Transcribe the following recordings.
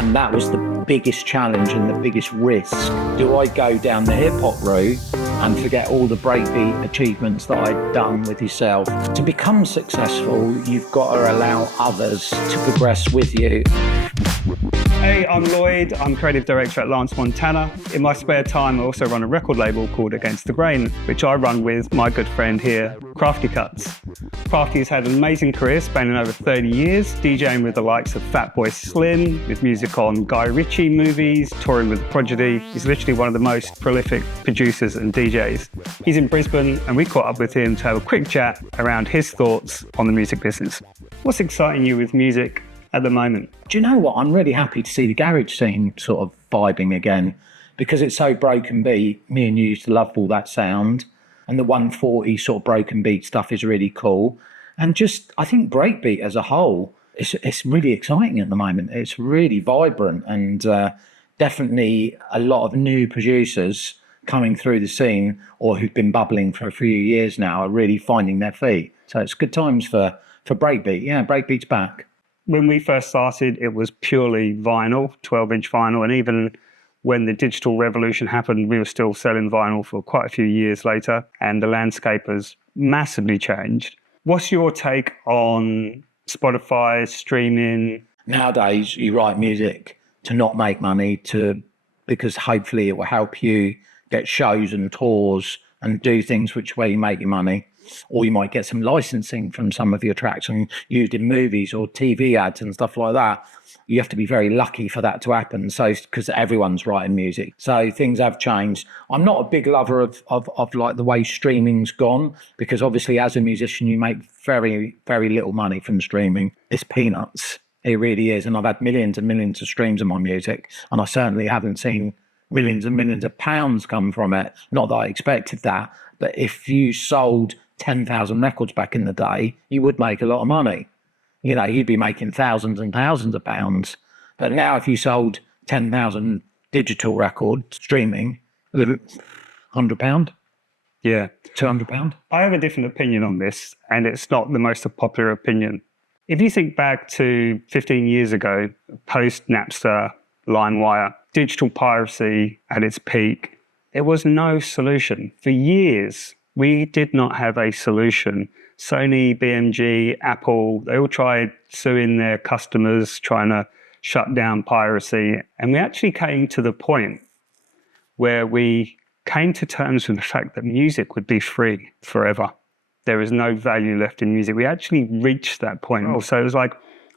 And that was the biggest challenge and the biggest risk. Do I go down the hip hop route and forget all the breakbeat achievements that I'd done with yourself? To become successful, you've got to allow others to progress with you. Hey, I'm Lloyd. I'm creative director at Lance Montana. In my spare time, I also run a record label called Against the Grain, which I run with my good friend here, Krafty Kuts. Krafty's had an amazing career spanning over 30 years, DJing with the likes of Fatboy Slim, with music on Guy Ritchie movies, touring with Prodigy. He's literally one of the most prolific producers and DJs. He's in Brisbane, and we caught up with him to have a quick chat around his thoughts on the music business. What's exciting you with music at the moment? Do you know what? I'm really happy to see the garage scene sort of vibing again, because it's so broken beat. Me and you used to love all that sound, and the 140 sort of broken beat stuff is really cool. And just, I think breakbeat as a whole, it's really exciting at the moment. It's really vibrant, and definitely a lot of new producers coming through the scene, or who've been bubbling for a few years now, are really finding their feet. So it's good times for breakbeat. Yeah, breakbeat's back. When we first started, it was purely vinyl, 12-inch vinyl, and even when the digital revolution happened, we were still selling vinyl for quite a few years later, and the landscape has massively changed. What's your take on Spotify, streaming? Nowadays, you write music to not make money, because hopefully it will help you get shows and tours and do things where you make your money. Or you might get some licensing from some of your tracks and used in movies or TV ads and stuff like that. You have to be very lucky for that to happen. So, because everyone's writing music, so things have changed. I'm not a big lover of like the way streaming's gone, because obviously as a musician you make very, very little money from streaming. It's peanuts. It really is. And I've had millions and millions of streams of my music, and I certainly haven't seen millions and millions of pounds come from it. Not that I expected that, but if you sold 10,000 records back in the day, you would make a lot of money. You know, you'd be making thousands and thousands of pounds. But now if you sold 10,000 digital records streaming, £100, Yeah. £200. I have a different opinion on this, and it's not the most popular opinion. If you think back to 15 years ago, post-Napster, LimeWire, digital piracy at its peak, there was no solution. For years, we did not have a solution. Sony, BMG, Apple, they all tried suing their customers, trying to shut down piracy. And we actually came to the point where we came to terms with the fact that music would be free forever. There is no value left in music. We actually reached that point. Oh. So it was like,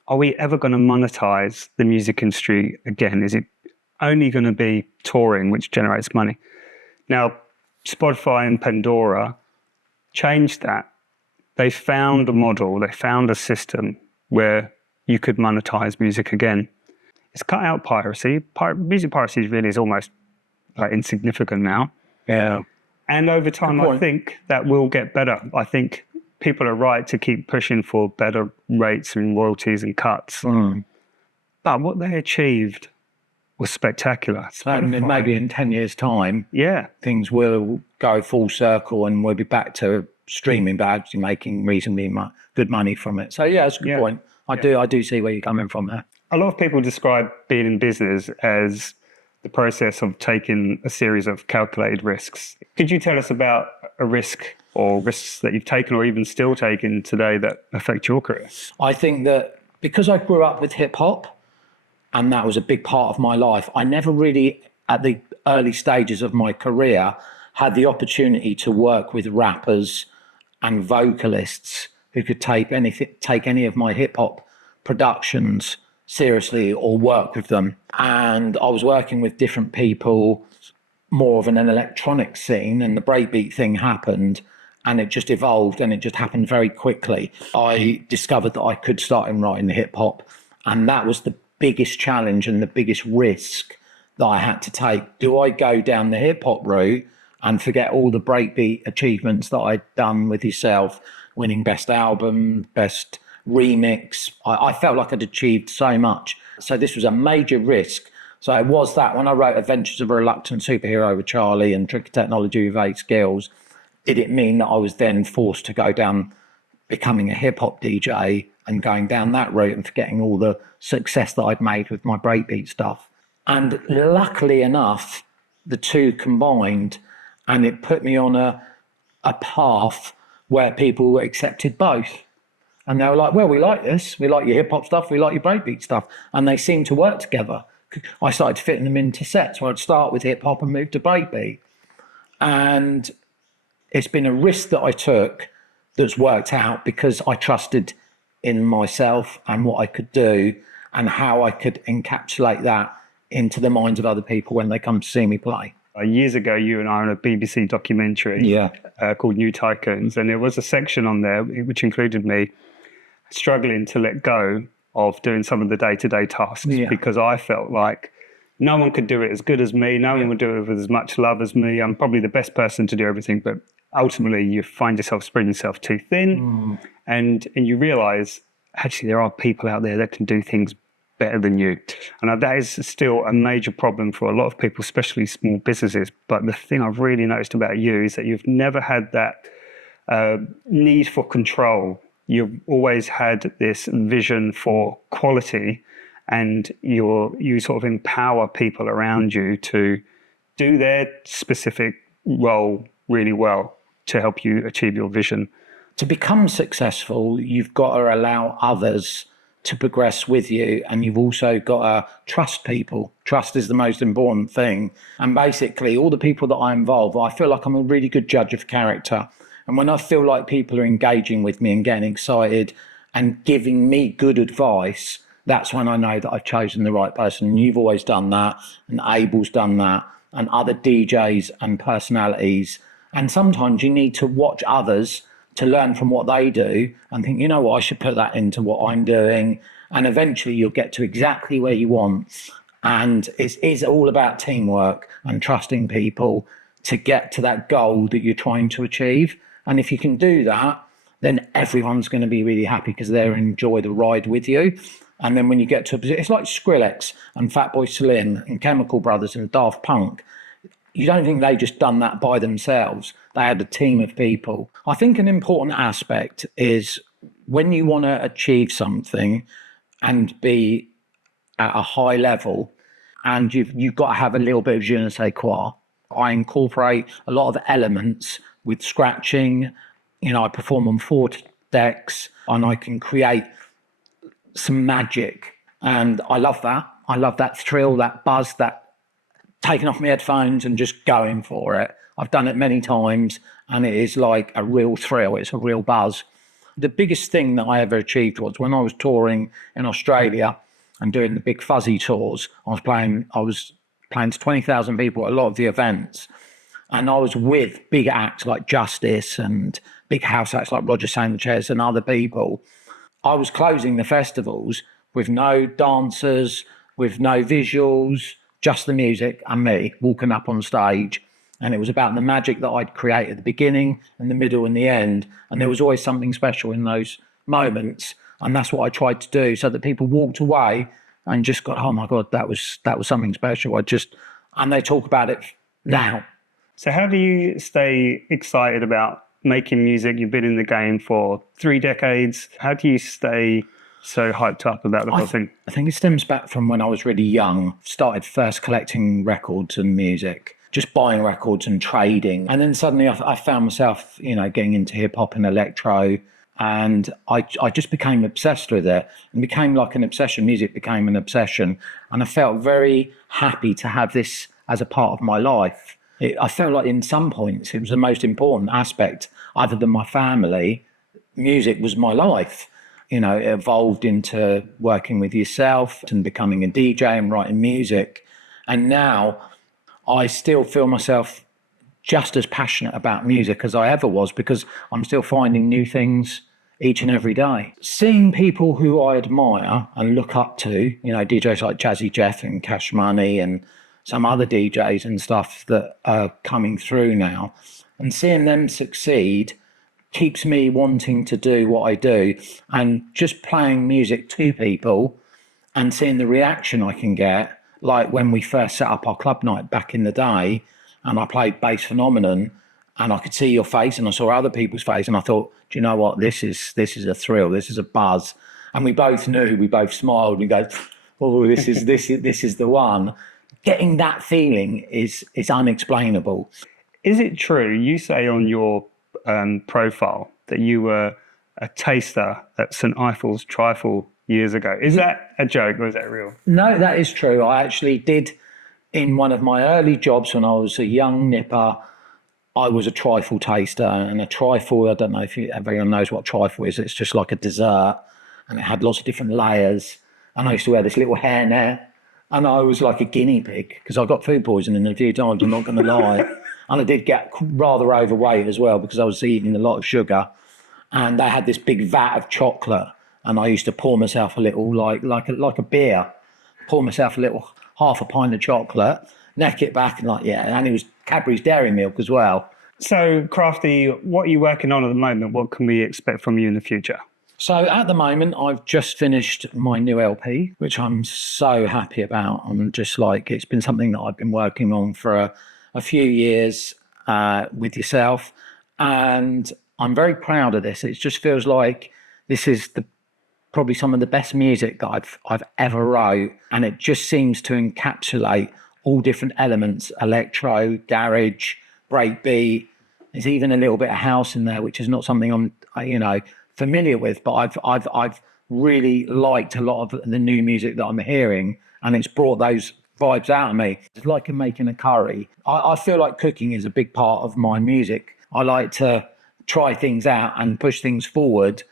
are we ever going to monetize the music industry again? Is it only going to be touring, which generates money? Now, Spotify and Pandora changed that. They found a model, they found a system where you could monetize music again. It's cut out piracy. Music piracy really is almost insignificant now. Yeah. And over time, I think that will get better. I think people are right to keep pushing for better rates and royalties and cuts. Mm. But what they achieved was spectacular. Maybe in 10 years' time, yeah, things will go full circle and we'll be back to streaming, but actually making reasonably good money from it. So yeah, that's a good point. I do see where you're coming from there. A lot of people describe being in business as the process of taking a series of calculated risks. Could you tell us about a risk or risks that you've taken or even still taking today that affect your career? I think that because I grew up with hip hop, and that was a big part of my life, I never really, at the early stages of my career, had the opportunity to work with rappers and vocalists who could take any of my hip hop productions seriously or work with them. And I was working with different people, more of an electronic scene, and the breakbeat thing happened, and it just evolved, and it just happened very quickly. I discovered that I could start in writing hip hop, and that was the biggest challenge and the biggest risk that I had to take. Do I go down the hip hop route and forget all the breakbeat achievements that I'd done with yourself, winning best album, best remix? I felt like I'd achieved so much. So this was a major risk. So it was that when I wrote Adventures of a Reluctant Superhero with Charlie and Tricky Technology with 8 Skills, did it mean that I was then forced to go down becoming a hip hop DJ and going down that route and forgetting all the success that I'd made with my breakbeat stuff. And luckily enough, the two combined, and it put me on a path where people accepted both. And they were like, well, we like this. We like your hip hop stuff. We like your breakbeat stuff. And they seemed to work together. I started fitting them into sets where I'd start with hip hop and move to breakbeat. And it's been a risk that I took that's worked out because I trusted in myself and what I could do and how I could encapsulate that into the minds of other people when they come to see me play. Years ago, you and I were on a BBC documentary called New Tycoons, and there was a section on there which included me struggling to let go of doing some of the day-to-day tasks because I felt like no one could do it as good as me. No one would do it with as much love as me. I'm probably the best person to do everything, but ultimately you find yourself spreading yourself too thin, and you realize actually there are people out there that can do things better than you. And that is still a major problem for a lot of people, especially small businesses. But the thing I've really noticed about you is that you've never had that need for control. You've always had this vision for quality, and you sort of empower people around you to do their specific role really well to help you achieve your vision. To become successful, you've got to allow others to progress with you, and you've also got to trust people. Trust is the most important thing. And basically, all the people that I involve, I feel like I'm a really good judge of character. And when I feel like people are engaging with me and getting excited and giving me good advice, that's when I know that I've chosen the right person. And you've always done that, and Abel's done that, and other DJs and personalities. And sometimes you need to watch others to learn from what they do and think, you know what, I should put that into what I'm doing. And eventually you'll get to exactly where you want. And it's all about teamwork and trusting people to get to that goal that you're trying to achieve. And if you can do that, then everyone's going to be really happy because they'll enjoy the ride with you. And then when you get to a position, it's like Skrillex and Fatboy Slim and Chemical Brothers and Daft Punk. You don't think they just done that by themselves. They had a team of people. I think an important aspect is when you want to achieve something and be at a high level, and you've got to have a little bit of je ne sais quoi. I incorporate a lot of elements with scratching. You know, I perform on 4 decks and I can create some magic. And I love that. I love that thrill, that buzz, that taking off my headphones and just going for it. I've done it many times and it is like a real thrill. It's a real buzz. The biggest thing that I ever achieved was when I was touring in Australia and doing the big fuzzy tours. I was playing to 20,000 people at a lot of the events. And I was with big acts like Justice and big house acts like Roger Sanchez and other people. I was closing the festivals with no dancers, with no visuals, just the music and me walking up on stage. And it was about the magic that I'd create at the beginning and the middle and the end. And there was always something special in those moments. And that's what I tried to do so that people walked away and just got, oh my God, that was something special. And they talk about it now. So how do you stay excited about making music? You've been in the game for 3 decades. How do you stay so hyped up about the whole thing? I think it stems back from when I was really young. Started first collecting records and music, just buying records and trading. And then suddenly I found myself, getting into hip hop and electro. And I just became obsessed with it and became like an obsession. Music became an obsession. And I felt very happy to have this as a part of my life. I felt like in some points it was the most important aspect, other than my family. Music was my life. It evolved into working with yourself and becoming a DJ and writing music. And now I still feel myself just as passionate about music as I ever was, because I'm still finding new things each and every day. Seeing people who I admire and look up to, DJs like Jazzy Jeff and Cash Money and some other DJs and stuff that are coming through now, and seeing them succeed keeps me wanting to do what I do. And just playing music to people and seeing the reaction I can get, like when we first set up our club night back in the day and I played Bass Phenomenon and I could see your face and I saw other people's face, and I thought, do you know what, this is a thrill, this is a buzz. And we both knew, we both smiled, we go, oh, this is the one. Getting that feeling is unexplainable. Is it true, you say on your profile that you were a taster at St Ifel's Trifle years ago? Is that a joke or is that real? No, that is true. I actually did, in one of my early jobs when I was a young nipper, I was a trifle taster. And a trifle, I don't know if everyone knows what trifle is. It's just like a dessert, and it had lots of different layers. And I used to wear this little hairnet, and I was like a guinea pig because I got food poisoning a few times, I'm not going to lie. And I did get rather overweight as well because I was eating a lot of sugar. And they had this big vat of chocolate, and I used to pour myself a little, like a beer, pour myself a little, half a pint of chocolate, neck it back, and and it was Cadbury's Dairy Milk as well. So, Krafty, what are you working on at the moment? What can we expect from you in the future? So at the moment, I've just finished my new LP, which I'm so happy about. I'm just like, it's been something that I've been working on for a few years with yourself, and I'm very proud of this. It just feels like this is probably some of the best music that I've ever wrote, and it just seems to encapsulate all different elements: electro, garage, breakbeat. There's even a little bit of house in there, which is not something I'm familiar with, but I've really liked a lot of the new music that I'm hearing, and it's brought those vibes out of me. It's like making a curry. I feel like cooking is a big part of my music. I like to try things out and push things forward,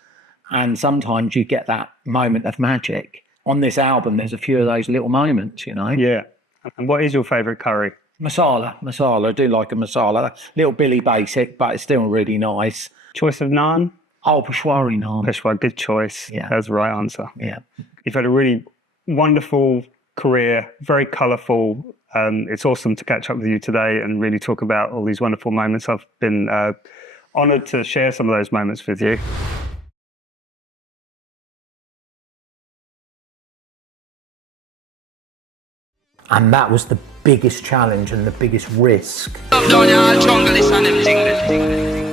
and sometimes you get that moment of magic. On this album, there's a few of those little moments, Yeah. And what is your favourite curry? Masala. I do like a masala. Little Billy Basic, but it's still really nice. Choice of naan? Oh, Peshwari naan. Peshwari, good choice. Yeah. That's the right answer. Yeah. You've had a really wonderful career, very colourful. It's awesome to catch up with you today and really talk about all these wonderful moments. I've been honoured to share some of those moments with you. And that was the biggest challenge and the biggest risk. Down your jungle, listen them jingle.